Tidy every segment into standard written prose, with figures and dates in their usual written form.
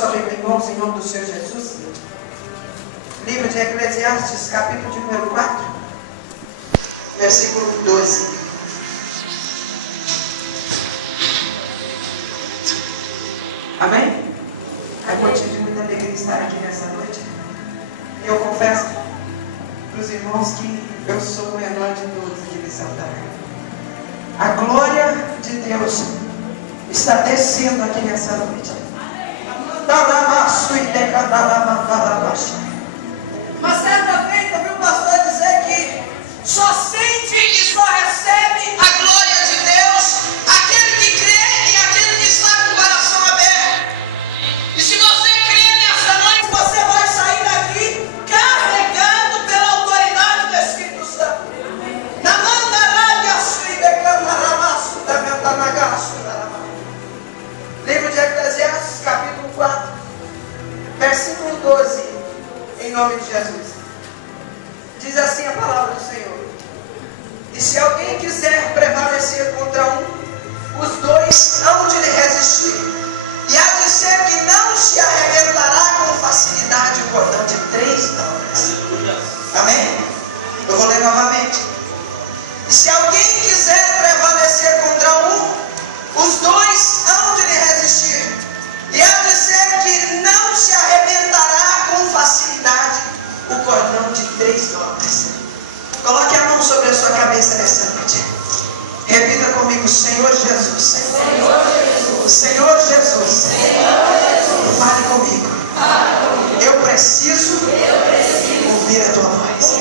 sua Bíblia, irmãos, em nome do Senhor Jesus. Livro de Eclesiastes, capítulo de número 4, versículo 12. Amém? É motivo de muita alegria estar aqui nessa noite. Eu confesso para os irmãos que eu sou o menor de todos aqui nesse altar. A glória de Deus está descendo aqui nessa noite. Mas certa feita, viu o pastor dizer que só sente e só recebe a glória de Deus aquele que crê e aquele que está com o coração aberto. E se você crê nessa noite, você vai sair daqui carregado pela autoridade do Espírito Santo. Livro de Eclesiastes, capítulo 4, versículo 12, em nome de Jesus. Diz assim a palavra do Senhor: e se alguém quiser prevalecer contra um, os dois hão de lhe resistir, e há de ser que não se arrebentará com facilidade o cordão de 3 dobras. Amém? Eu vou ler novamente. E se alguém quiser prevalecer contra um, os dois hão de lhe resistir, e há de ser que não se arrebentará com facilidade o cordão de 3 dobras. Coloque a mão sobre a sua cabeça nesta noite. Repita comigo: Senhor Jesus. Senhor Jesus. Senhor Jesus. Senhor Jesus. Fale comigo. Eu preciso ouvir a tua voz.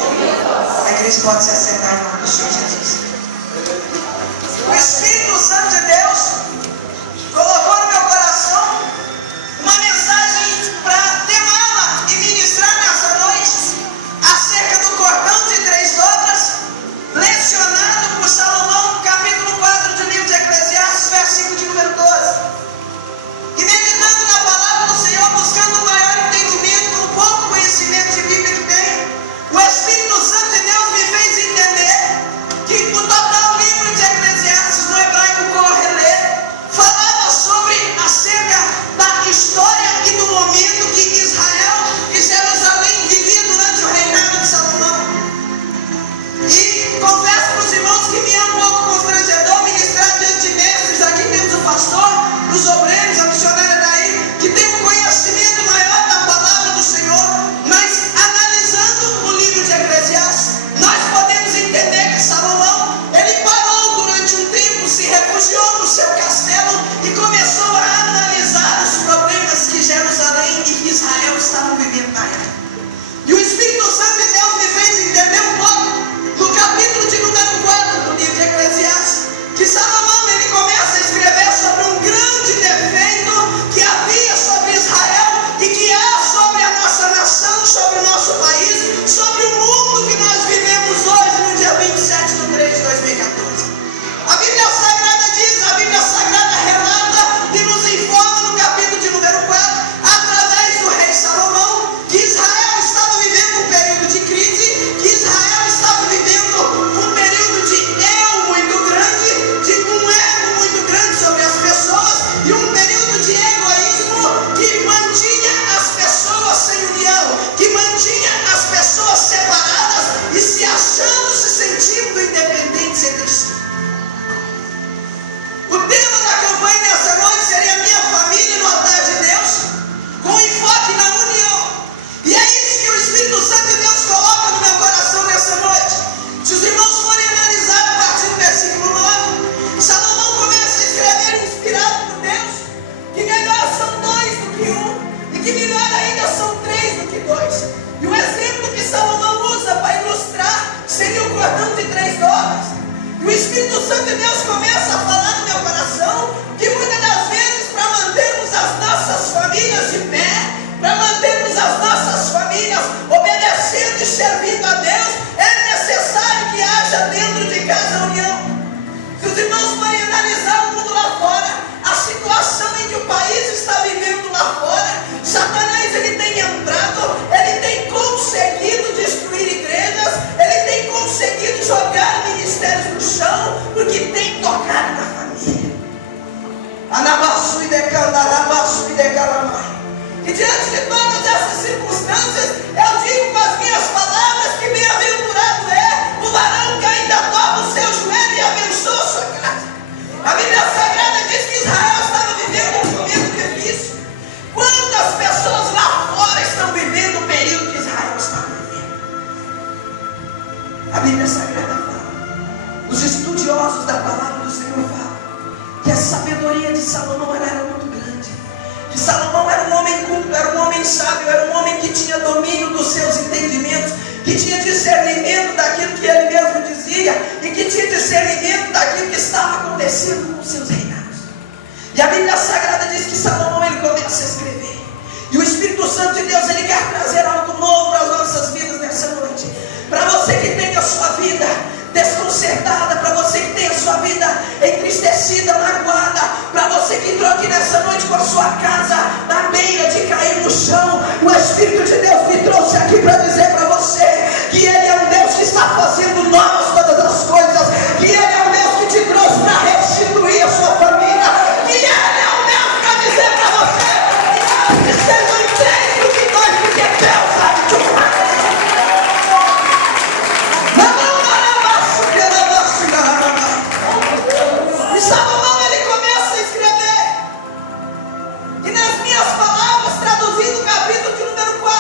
A igreja pode se assentar em nome do Senhor Jesus. O Espírito Santo de Deus colocou no meu coração uma mensagem para temá-la e ministrar nessa noite acerca do cordão de 3 dobras, lecionado por Salomão, capítulo 4 do livro de Eclesiastes, versículo de número 12. E meditando na palavra do Senhor, buscando maior entendimento com o pouco conhecimento de Bíblia que tenho, o Espírito Santo de Deus me fez entender que o total livro de Eclesiastes no hebraico correlê falava sobre acerca da história e do momento que Israel e Jerusalém viviam durante o reinado de Salomão. E confesso para os irmãos que me é um pouco constrangedor ministrar diante de mestres. Aqui temos o pastor, os obreiros, a missionária daí, que tem um conhecimento maior da palavra do Senhor, mas analisando o livro de Eclesiastes, nós podemos entender que Salomão, ele parou durante um tempo, se refugiou no seu castelo e começou a analisar os problemas que Jerusalém e que Israel estavam vivendo na época. E o Espírito Santo de Deus me fez entender um pouco no capítulo de número 4 do livro de Eclesiastes, que Salomão, ele começa a escrever sobre um grande defeito que havia sobre Israel e que há sobre a nossa nação, sobre o nosso país, sobre o mundo que nós vivemos hoje, no dia 27 de 3 de 2014. A Bíblia Sagrada diz, a Bíblia Sagrada relata e nos informa no capítulo de número 4, através do rei Salomão, que Israel estava vivendo um período de crise, que Israel estava vivendo um período de eu muito grande, de um ego muito grande sobre as pessoas, e um período de egoísmo que mantinha as pessoas sem união, que mantinha as pessoas separadas e se achando, se sentindo independentes entre si. O tema da campanha nessa noite seria Minha Família no Altar de Deus, com enfoque na união. E é isso que o Espírito Santo de Deus coloca no meu coração nessa noite. Se os irmãos forem analisar a partir do versículo 9, Salomão começa a escrever inspirado por Deus, que melhor são 2 do que 1, e que melhor ainda são 3 do que 2. E o exemplo que Salomão usa para ilustrar seria o cordão de 3 dobras. E o Espírito Santo de Deus começa a falar no meu coração que muitas das vezes, para mantermos as nossas famílias de pé, para mantermos as nossas famílias obedecendo e servindo a Deus, é necessário que haja dentro de casa união. Se os irmãos forem analisar o mundo lá fora, a situação em que o país está vivendo lá fora, Satanás, ele tem entrado, ele tem conseguido destruir igrejas, ele tem conseguido jogar ministérios no chão, porque tem tocado na família. Salomão era muito grande, que Salomão era um homem culto, era um homem sábio, era um homem que tinha domínio dos seus entendimentos, que tinha discernimento daquilo que ele mesmo dizia e que tinha discernimento daquilo que estava acontecendo com os seus reinados. E a Bíblia Sagrada diz que Salomão, ele começa a escrever, e o Espírito Santo de Deus, ele quer trazer algo novo para as nossas vidas nessa noite. Para você que tem a sua vida desconcertada, para você que tem a sua vida entristecida, magoada, para você que entrou aqui nessa noite com a sua casa na beira de cair no chão, o Espírito de Deus me trouxe aqui para dizer para você que Ele é um Deus que está fazendo novas todas as coisas, que Ele é um Deus que te trouxe para restituir a sua família, que Ele é um Deus para dizer para você que você não entende o que dói, porque Deus sabe tudo mais. E Salomão, ele começa a escrever, e nas minhas palavras, traduzindo o capítulo de número 4,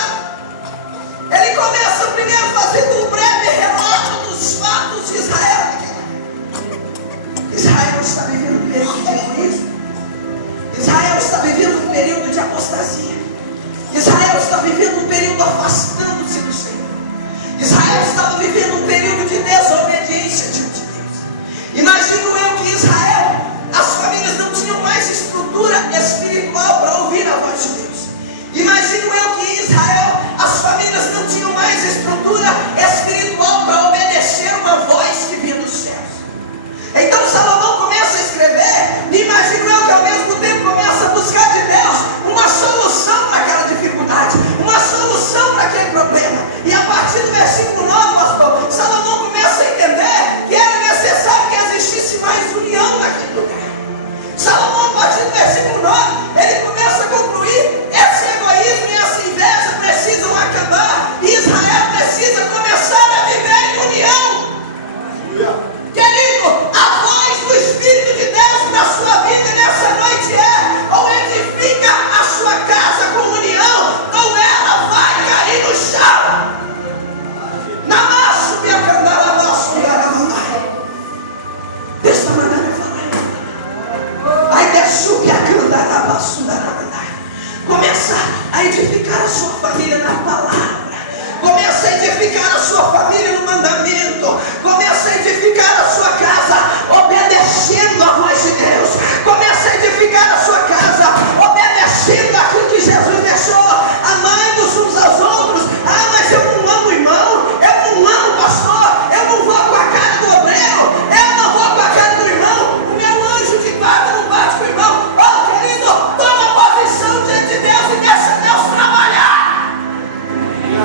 ele começa primeiro fazendo um breve relato dos fatos de Israel. Israel está vivendo um período de egoísmo, Israel está vivendo um período de apostasia, Israel está vivendo um período afastando-se do Senhor, Israel estava vivendo um período de desobediência diante de Deus. Imagino eu que Israel, as famílias não tinham mais estrutura espiritual para ouvir a voz de Deus. Imagino eu que em Israel, as famílias não tinham mais estrutura espiritual para obedecer uma voz que vinha dos céus. Então Salomão começa a escrever, e imagino eu que ao mesmo tempo começa a buscar de Deus uma solução para aquela dificuldade, uma solução para aquele problema. E a partir do versículo 9, pastor, Salomão começa a entender que era necessário que existisse mais união naquele lugar. Salomão, a partir do versículo 9, ele começa a concluir: esse egoísmo e essa inveja precisam acabar, e Israel precisa começar a viver em união. Querido, a voz do Espírito de Deus para a sua vida nessa noite é: ou edifica a sua casa com união, ou ela vai cair no chão. Namasso, minha candarabaço, desta maneira eu falar. Aí desço que a candarabaço, começa a edificar a sua família na palavra. Começa a edificar a sua família no mandamento. Começa a edificar a sua casa obedecendo a voz de Deus. Começa a edificar a sua casa obedecendo aquilo que Jesus deixou. Amai-vos uns aos outros. Ah, mas eu não amo o irmão, eu não amo o pastor, eu não vou com a cara do obreiro, eu não vou com a cara do irmão, o meu anjo de guarda não bate com o irmão. Oh, querido, toma posição diante de Deus e deixa Deus trabalhar.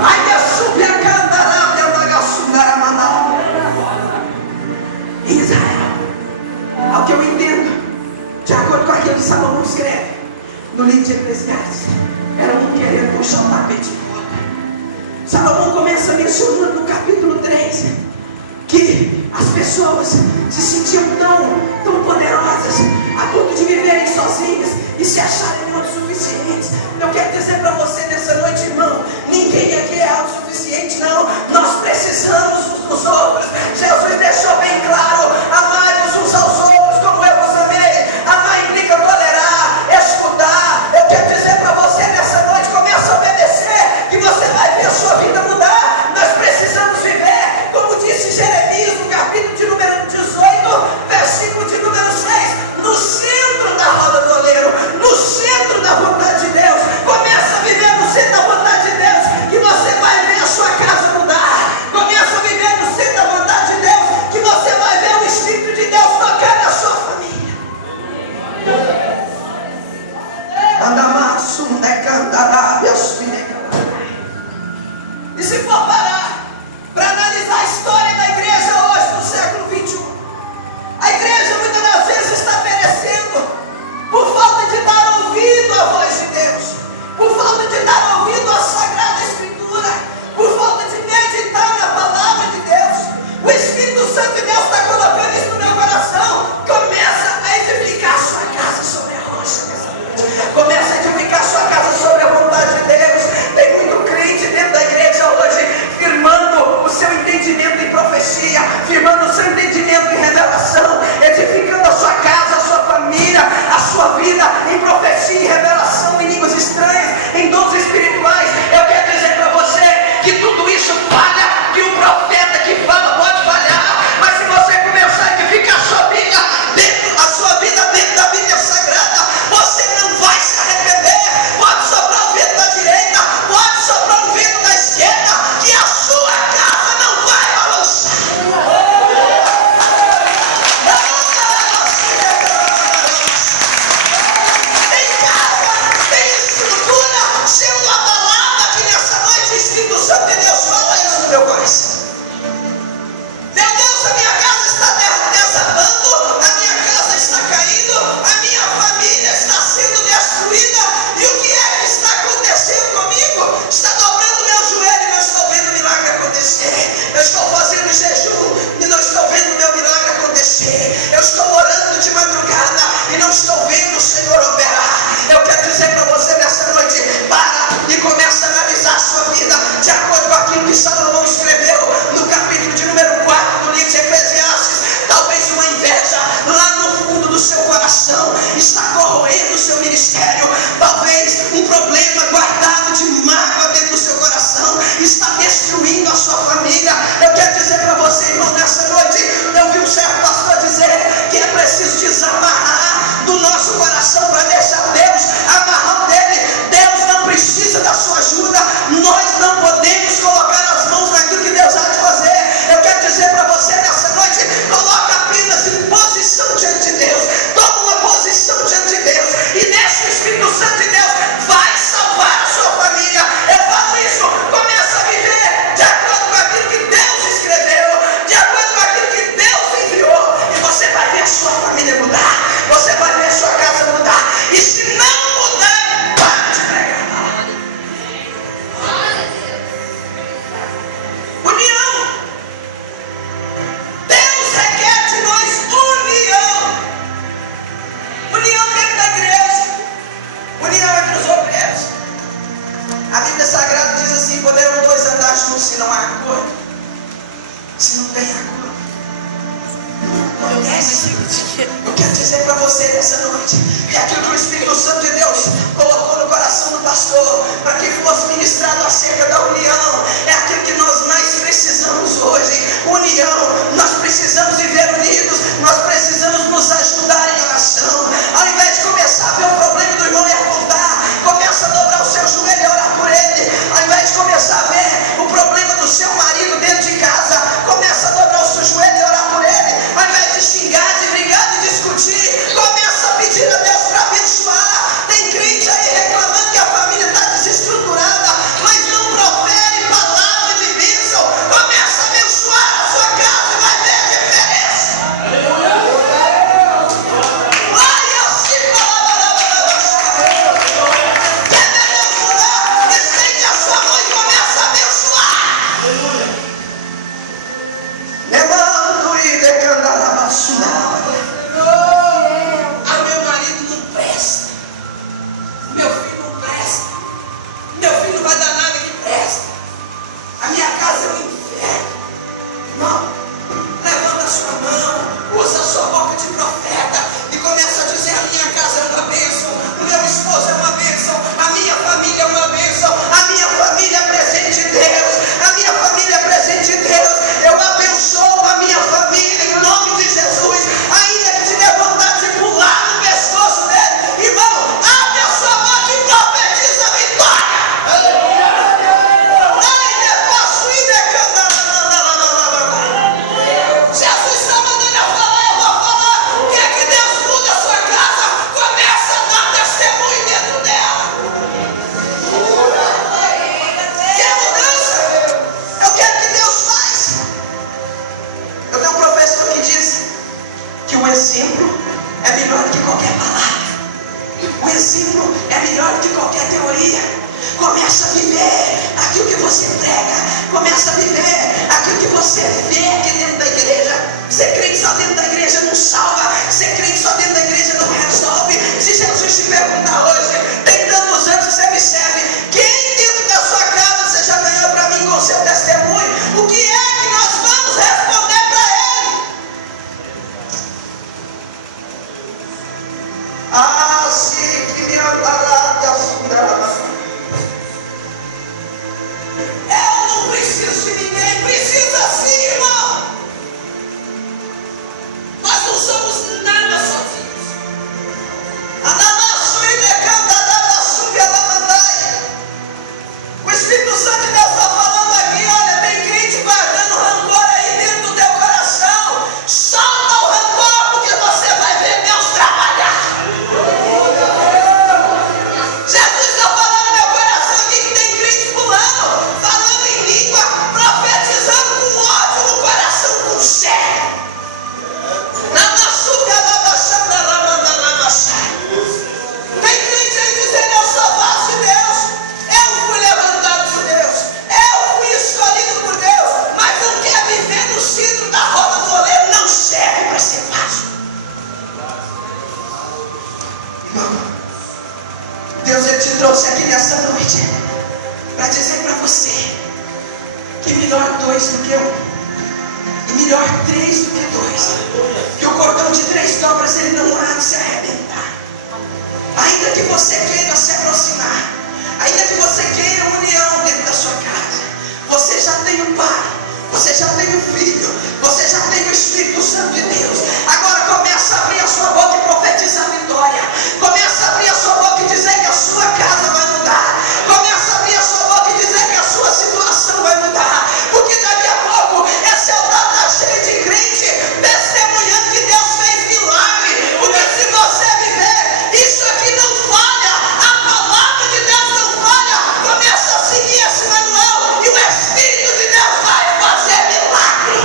Aí Israel, ao que eu entendo, de acordo com aquilo que Salomão escreve no livro de Eclesiastes, era um querendo puxar o tapete do outro. Salomão começa mencionando no capítulo 3 que as pessoas se sentiam tão poderosas a ponto de viverem sozinhas e se acharem autossuficientes. Eu quero dizer para você nessa noite, irmão, ninguém aqui é autossuficiente, não. Nós precisamos uns dos outros. Jesus deixou bem claro: amai-vos uns aos outros como eu vos amei. Amar implica tolerar, escutar. Eu quero dizer para você nessa noite: começa a obedecer, que você vai ver a sua vida mudar. Nós precisamos viver, como disse Jeremias no capítulo de número 18, versículo de número 6, no centro da roda do oleiro, no centro da vontade de Deus. Começa a viver no centro da vontade de Deus, que você vai ver a sua casa mudar. Começa a viver no centro da vontade de Deus, que você vai ver o Espírito de Deus tocar na sua família. E se for parar para analisar a história da igreja hoje, no século 21, a igreja muitas das vezes está perecendo por falta de dar ouvido à voz de Deus, por falta de dar ouvido à Sagrada Escritura, por falta de meditar na palavra de Deus. O Espírito Santo de Deus está colocando isso no meu coração. Começa a edificar a sua casa sobre a rocha nessa noite. Começa a edificar a sua casa sobre a vontade de Deus. Tem muito crente dentro da igreja hoje firmando o seu entendimento em profecia, firmando o seu entendimento em revelação, edificando a sua casa, a sua família, a sua vida que o profeta que fala pode falhar, mas se você começar a edificar a sua vida dentro da Bíblia Sagrada, você não vai se arrepender. Pode soprar o vento da direita, pode soprar o vento da esquerda, que a sua casa não vai balançar. Tem casa, tem estrutura sendo abalada aqui nessa noite. O Espírito Santo de Deus fala isso no meu coração. Meu Deus, a minha casa está desabando, a minha casa está caindo, a minha família está sendo destruída. E o que é que está acontecendo comigo? Está dobrando meu joelho e não estou vendo o milagre acontecer. Eu estou fazendo jejum e não estou vendo o meu milagre acontecer. Eu estou orando de madrugada e não estou vendo o Senhor operar. Eu quero dizer para você nessa noite, para e começa a analisar a sua vida de acordo com aquilo que Salomão escreveu no capítulo de número 4 do livro de Eclesiastes. Talvez uma inveja lá no fundo do seu coração está corroendo o seu ministério. Talvez um problema guardado de mágoa dentro do seu coração está destruindo a sua família. Eu quero dizer para você, irmão, nessa noite, eu vi um certo pastor dizer que é preciso desamarrar do nosso coração para deixar Deus amarrar o dele. Deus não precisa da sua ajuda. Nós não podemos colocar as mãos naquilo que Deus há de fazer. Eu quero dizer para você nessa noite, coloca apenas em posição diante de Deus. Toma uma posição diante de Deus e deixa o Espírito Santo de Deus vai salvar a sua família. Eu falo isso, começa a viver de acordo com aquilo que Deus escreveu, de acordo com aquilo que Deus enviou, e você vai ver a sua família mudar, você vai ver a sua casa mudar. E se não mudar, para de pregar. União. Deus requer de nós união. União dentro da igreja. União entre os obreiros. A Bíblia Sagrada diz assim: poderão dois andar juntos se não há acordo. Se não tem acordo, não acontece. Eu quero dizer para você nessa noite que aquilo que o Espírito Santo de Deus colocou no coração do pastor para que fosse ministrado acerca da união é aquilo que nós mais precisamos hoje. União. Nós precisamos viver unidos. Nós precisamos nos ajudar em oração. Ao invés de começar a ver o problema do irmão e afundar, começa a dobrar o seu joelho e orar por ele. Ao invés de começar a ver o problema do seu marido dentro de casa, começa a dobrar o seu joelho e orar por ele. Ao invés de xingar, de brigar, de discutir, começa a pedir a Deus para abençoar. Tem crente aí reclamando que a família está desestruturada, mas não profere palavra de bênção. Começa a abençoar a sua casa e vai ver a diferença. Vai assim, quer me abençoar? Estende a sua mão e começa a abençoar. Levando e decantando a basura. Meu marido não presta, meu filho não presta, meu filho não vai dar nada que presta, a minha casa é um inferno. Não, levanta a sua mão, usa a sua boca de profeta e começa a dizer: a minha casa é uma bênção, o meu esposo é uma bênção, a minha família é uma bênção, a minha família é presente de Deus, a minha família é presente de Deus. Eu abençoo a minha família em nome de Jesus. Ainda que te der vontade de pular no pescoço dele, irmão, abre a sua boca e profetiza a vitória. Jesus está mandando eu falar, eu vou falar. Quer que Deus mude a sua casa? Começa a dar testemunho dentro dela. Quer mudança? Eu quero que Deus faz. Eu tenho um professor que diz que o exemplo é melhor que qualquer palavra. O exemplo é melhor que qualquer teoria. Começa a viver aquilo que você prega. Começa a viver aquilo que você vê aqui dentro da igreja. Ser crente só dentro da igreja não salva. Ser crente só dentro da igreja não resolve. Se Jesus te perguntar hoje, tem tantos anos que você me serve, quem dentro da sua casa você já ganhou para mim com o seu testemunho? O que é que nós vamos responder para ele? Assim que me andará de assuntar. Eu não preciso de ninguém, preciso que melhor 2 do que 1, e melhor 3 do que 2, que o cordão de 3 dobras ele não há de se arrebentar. Ainda que você queira se aproximar, ainda que você queira união dentro da sua casa, você já tem o Pai, você já tem o Filho, você já tem o Espírito Santo de Deus. Agora começa a abrir a sua boca e profetizar vitória. Começa a abrir a sua boca e dizer que a sua casa vai mudar. Começa a abrir a sua boca e dizer que a sua situação vai mudar. Porque daqui a pouco esse altar está cheio de crente testemunhando que Deus fez milagre. Porque se você viver, isso aqui não falha. A palavra de Deus não falha. Começa a seguir esse manual e o Espírito de Deus vai fazer milagre.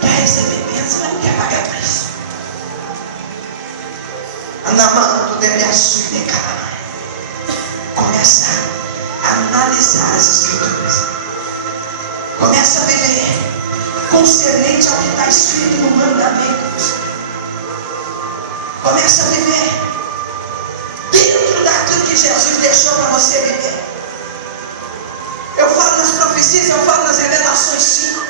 Quer receber bênção, mas não quer pagar preço. Anamando deve assumir cada. Começa a analisar as Escrituras. Começa a viver concernente ao que está escrito no mandamento. Começa a viver dentro daquilo que Jesus deixou para você viver. Eu falo nas profecias, eu falo nas revelações 5.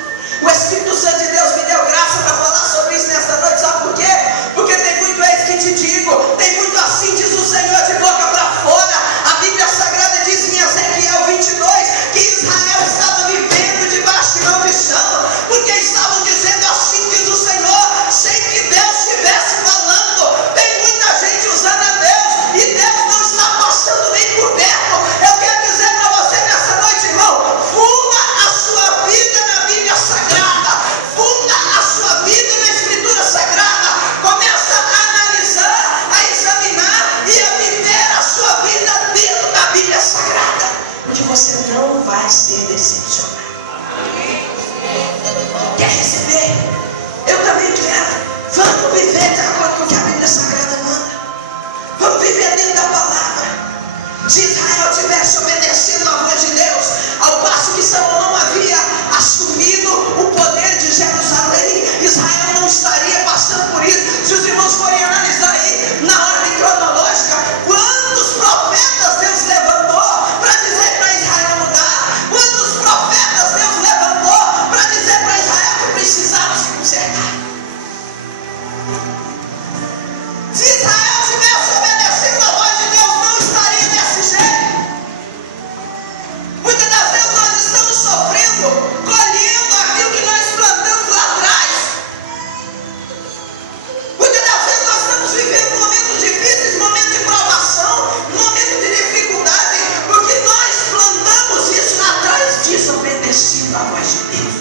O Espírito Santo de Deus me deu graça para falar sobre isso nesta noite. Sabe por quê? Porque tem muito eis que te digo, tem muito assim diz o Senhor de boca para fora. A Bíblia Sagrada diz em Ezequiel 22 que Israel estava vivendo debaixo de maldição, porque estavam dizendo assim diz o Senhor, sem que Deus estivesse falando. Tem muita gente usando a Deus e Deus não está passando nem por perto. Eu quero dizer para você nessa noite, irmão, funda a sua vida na Bíblia Sagrada, funda a sua vida na Escritura Sagrada, começa a analisar, a examinar e a viver a sua vida dentro da Bíblia Sagrada, onde você não vai ser decepcionado. Quer receber? Eu também quero. Vamos viver de acordo com o que a Bíblia Sagrada manda. Vamos viver dentro da palavra. Se Israel tivesse obedecido à voz de Deus, ao passo que Saul não havia assumido o poder de Jerusalém, Israel não estaria passando por isso. Se os irmãos forem analisar aí na ordem cronológica, quantos profetas Deus levantou para dizer para Israel mudar? Quantos profetas Deus levantou para dizer para Israel que precisava se consertar? Se Israel tivesse obedecido à voz de Deus, não estaria desse jeito. Muitas das vezes nós estamos sofrendo, colhendo aquilo que nós plantamos lá atrás. Muitas das vezes nós estamos vivendo momentos difíceis, momentos de provação, momentos de dificuldade, porque nós plantamos isso lá atrás, desobedecido à voz de Deus.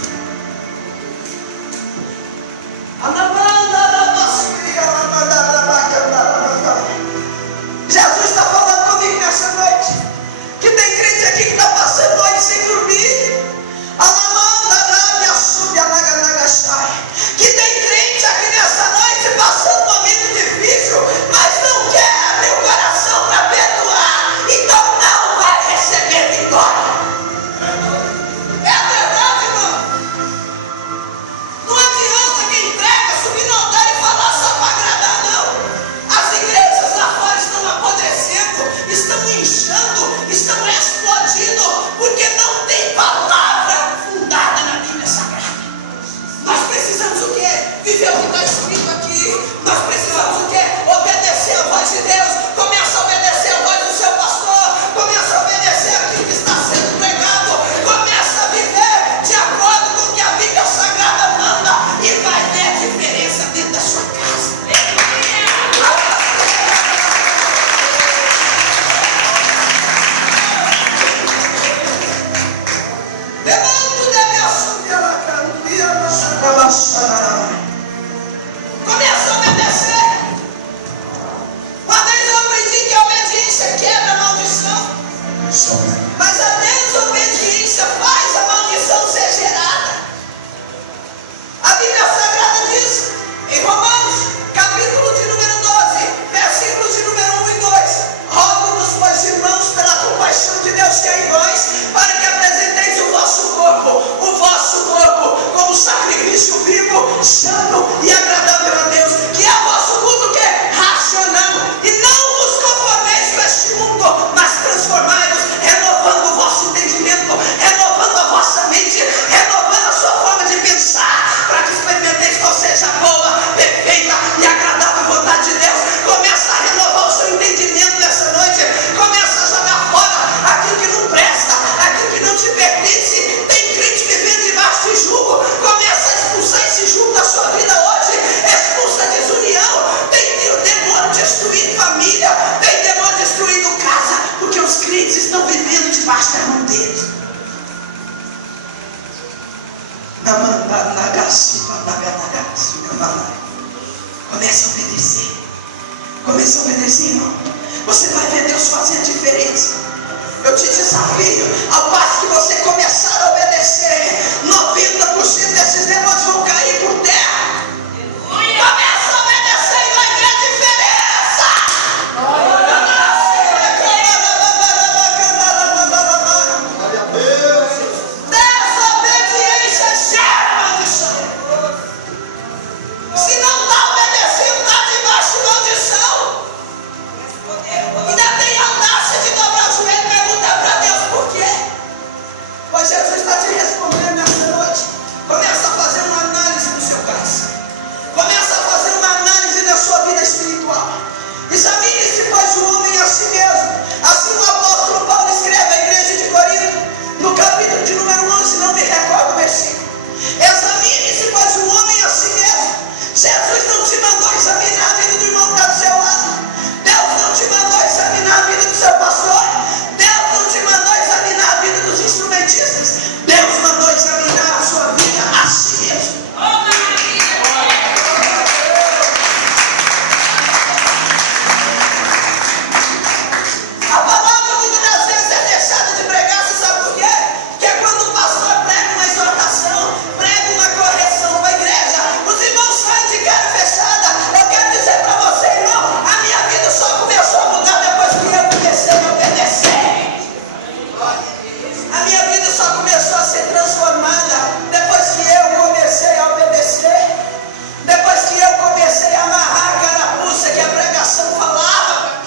Jesus está falando comigo nessa noite que tem crente aqui que está passando noite sem dormir. Que tem crente aqui nessa noite passando um momento difícil, mas não quer abrir o coração para perdoar, então não vai receber vitória. É verdade, irmão. Não adianta quem entrega subir no altar e falar só para agradar, não. As igrejas lá fora estão apodrecendo, estão inchando, estão explodindo, porque não tem palavra fundada na Bíblia Sagrada. Nós precisamos o quê? Viver o que está escrito aqui. Nós precisamos o quê? Obedecer a voz de Deus. Começa a obedecer a voz do seu pastor. Começa a obedecer aquilo que está sendo pregado. Começa a viver de acordo com o que a Bíblia Sagrada manda e vai ver a diferença dentro da sua casa. Começa a obedecer. Uma vez eu aprendi que a obediência quebra a maldição, mas a desobediência faz a maldição ser gerada. A Bíblia Sagrada diz em Romanos, capítulo de número 12, versículos de número 1 e 2: rogo-vos, pois, irmãos, pela compaixão de Deus que é em vós, para que apresenteis o vosso corpo como sacrifício vivo, santo e agradável a Deus, que é o vosso culto que é racional, e não vos Comece a obedecer. Comece a obedecer, irmão. Você vai ver Deus fazer a diferença. Eu te desafio, ao passo que você começar a obedecer, 90% desses demônios vão cair por terra. Começa a obedecer e vai ver a diferença. Desobediência gera maldição. Se não está obedecendo, está debaixo de maldição. Ainda tem audácia de dobrar o joelho e perguntar para Deus por quê. Pois Jesus está te respondendo nessa noite. Começa a fazer uma análise do seu caso. Começa a fazer uma análise da sua vida espiritual. Examine-se, pois, o homem a si mesmo. Assim o apóstolo Paulo escreve à igreja de Corinto, no capítulo de número 11, não me recordo o versículo. Examine-se, pois, o homem a si mesmo. Jesus não te mandou examinar a vida do irmão que está do seu lado. Deus não te mandou examinar a vida do seu pastor. Deus não te mandou examinar a vida dos instrumentistas. Deus mandou examinar a sua vida a si mesmo. A palavra muitas vezes é deixada de pregar, você sabe por quê? Porque quando o pastor prega uma exortação, prega uma correção para a igreja, os irmãos saem de cara fechada. Eu quero dizer para você, irmão, a minha vida só começou a mudar depois que eu comecei a obedecer. A minha vida só começou a ser transformada depois que eu comecei a obedecer. Depois que eu comecei a amarrar a carapuça que a pregação falava.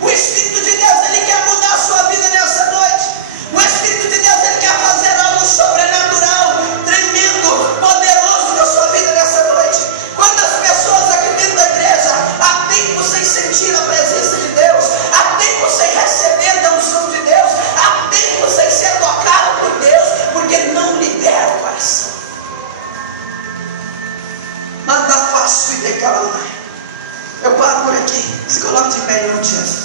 O Espírito de Deus, Ele quer mudar a sua vida nessa noite. O Espírito de Deus, Ele quer fazer algo sobrenatural, tremendo, poderoso na sua vida nessa noite. Quantas pessoas aqui dentro da igreja há tempo sem sentir a presença de Deus, há tempo sem receber da unção de Deus, há tempo sem ser tocado por Deus, porque não libera o coração. Manda fácil e decala. Eu paro por aqui. Se coloque de pé em nome de Jesus.